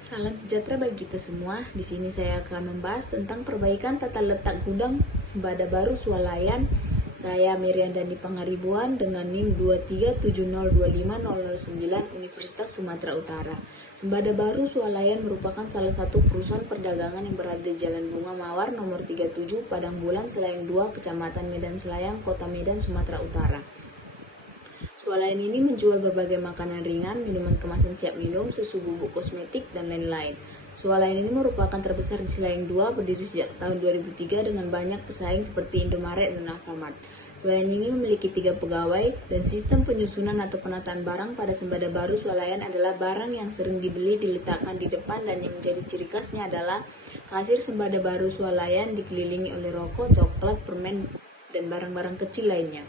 Salam sejahtera bagi kita semua. Di sini saya akan membahas tentang perbaikan tata letak gudang Sembada Baru Swalayan. Saya Miriam Dani Pangaribuan dengan NIM 237025009 Universitas Sumatera Utara. Sembada Baru Swalayan merupakan salah satu perusahaan perdagangan yang berada di Jalan Bunga Mawar nomor 37 Padang Bulan Selayang 2, Kecamatan Medan Selayang, Kota Medan, Sumatera Utara. Swalayan ini menjual berbagai makanan ringan, minuman kemasan siap minum, susu bubuk kosmetik, dan lain-lain. Swalayan ini merupakan terbesar di Selayang 2, berdiri sejak tahun 2003 dengan banyak pesaing seperti Indomaret dan Alfamart. Swalayan ini memiliki 3 pegawai, dan sistem penyusunan atau penataan barang pada Sembada Baru Swalayan adalah barang yang sering dibeli diletakkan di depan, dan yang menjadi ciri khasnya adalah kasir Sembada Baru Swalayan dikelilingi oleh rokok, coklat, permen, dan barang-barang kecil lainnya.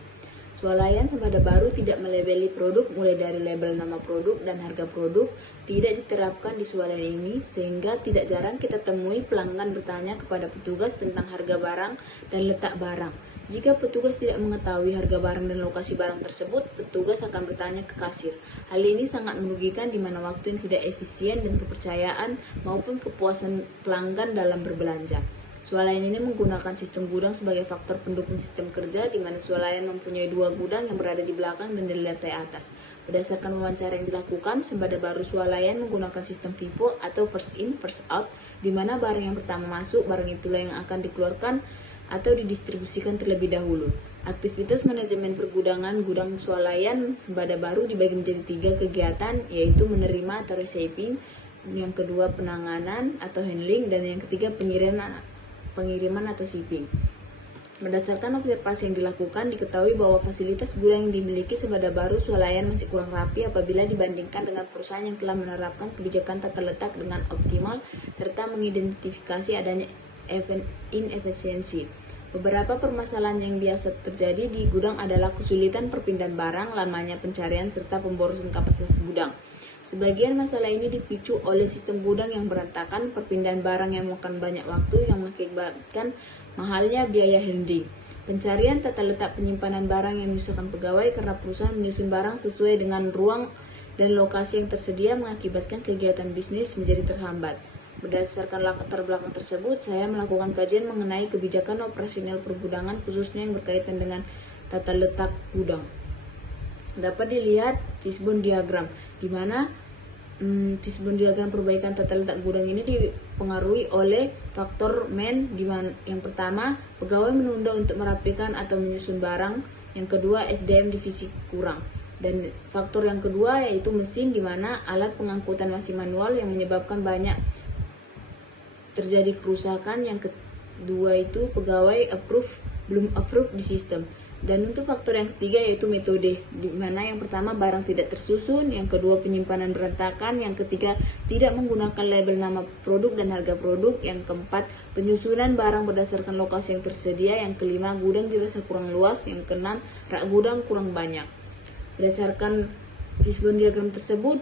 Swalayan Sembada Baru tidak melabeli produk mulai dari label nama produk dan harga produk tidak diterapkan di Swalayan ini, sehingga tidak jarang kita temui pelanggan bertanya kepada petugas tentang harga barang dan letak barang. Jika petugas tidak mengetahui harga barang dan lokasi barang tersebut, petugas akan bertanya ke kasir. Hal ini sangat merugikan di mana waktu yang tidak efisien dan kepercayaan maupun kepuasan pelanggan dalam berbelanja. Swalayan ini menggunakan sistem gudang sebagai faktor pendukung sistem kerja, di mana Swalayan mempunyai 2 gudang yang berada di belakang dan di lantai atas. Berdasarkan wawancara yang dilakukan, Sembada Baru Swalayan menggunakan sistem FIFO atau first in, first out, di mana barang yang pertama masuk, barang itulah yang akan dikeluarkan atau didistribusikan terlebih dahulu. Aktivitas manajemen pergudangan gudang Swalayan Sembada Baru dibagi menjadi 3 kegiatan, yaitu menerima atau receiving, yang kedua penanganan atau handling, dan yang ketiga pengiriman atau shipping. Berdasarkan observasi yang dilakukan, diketahui bahwa fasilitas gudang yang dimiliki Sembada Baru Swalayan masih kurang rapi apabila dibandingkan dengan perusahaan yang telah menerapkan kebijakan tata letak dengan optimal serta mengidentifikasi adanya inefisiensi. Beberapa permasalahan yang biasa terjadi di gudang adalah kesulitan perpindahan barang, lamanya pencarian, serta pemborosan kapasitas gudang. Sebagian masalah ini dipicu oleh sistem gudang yang berantakan, perpindahan barang yang memakan banyak waktu yang mengakibatkan mahalnya biaya handling. Pencarian tata letak penyimpanan barang yang menyusahkan pegawai karena perusahaan menyusun barang sesuai dengan ruang dan lokasi yang tersedia mengakibatkan kegiatan bisnis menjadi terhambat. Berdasarkan latar belakang tersebut, saya melakukan kajian mengenai kebijakan operasional pergudangan khususnya yang berkaitan dengan tata letak gudang. Dapat dilihat fishbone diagram, di mana fishbone diagram perbaikan tata letak gudang ini dipengaruhi oleh faktor man, di mana yang pertama pegawai menunda untuk merapikan atau menyusun barang, yang kedua SDM divisi kurang, dan faktor yang kedua yaitu mesin, di mana alat pengangkutan masih manual yang menyebabkan banyak terjadi kerusakan, yang kedua itu pegawai belum approve di sistem. Dan untuk faktor yang ketiga yaitu metode, di mana yang pertama barang tidak tersusun, yang kedua penyimpanan berantakan, yang ketiga tidak menggunakan label nama produk dan harga produk, yang keempat penyusunan barang berdasarkan lokasi yang tersedia, yang kelima gudang dirasa kurang luas, yang keenam rak gudang kurang banyak. Berdasarkan fishbone diagram tersebut,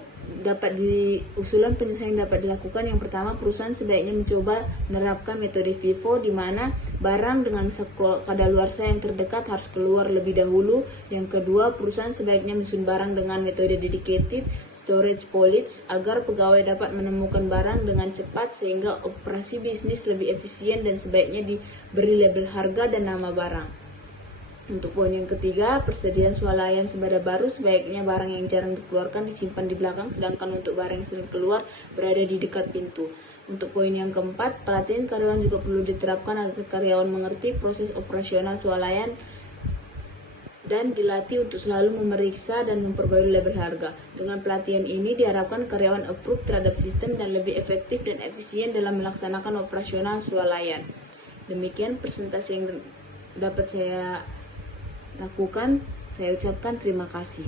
usulan penyelesaian dapat dilakukan. Yang pertama, perusahaan sebaiknya mencoba menerapkan metode FIFO, di mana barang dengan masa kadaluarsa yang terdekat harus keluar lebih dahulu. Yang kedua, perusahaan sebaiknya menyusun barang dengan metode dedicated storage policy agar pegawai dapat menemukan barang dengan cepat sehingga operasi bisnis lebih efisien, dan sebaiknya diberi label harga dan nama barang. Untuk poin yang ketiga, persediaan Swalayan Sembada Baru sebaiknya barang yang jarang dikeluarkan disimpan di belakang, sedangkan untuk barang yang sering keluar berada di dekat pintu. Untuk poin yang keempat, pelatihan karyawan juga perlu diterapkan agar karyawan mengerti proses operasional Swalayan dan dilatih untuk selalu memeriksa dan memperbarui label harga. Dengan pelatihan ini diharapkan karyawan approve terhadap sistem dan lebih efektif dan efisien dalam melaksanakan operasional Swalayan. Demikian presentasi yang dapat saya lakukan. Saya ucapkan terima kasih.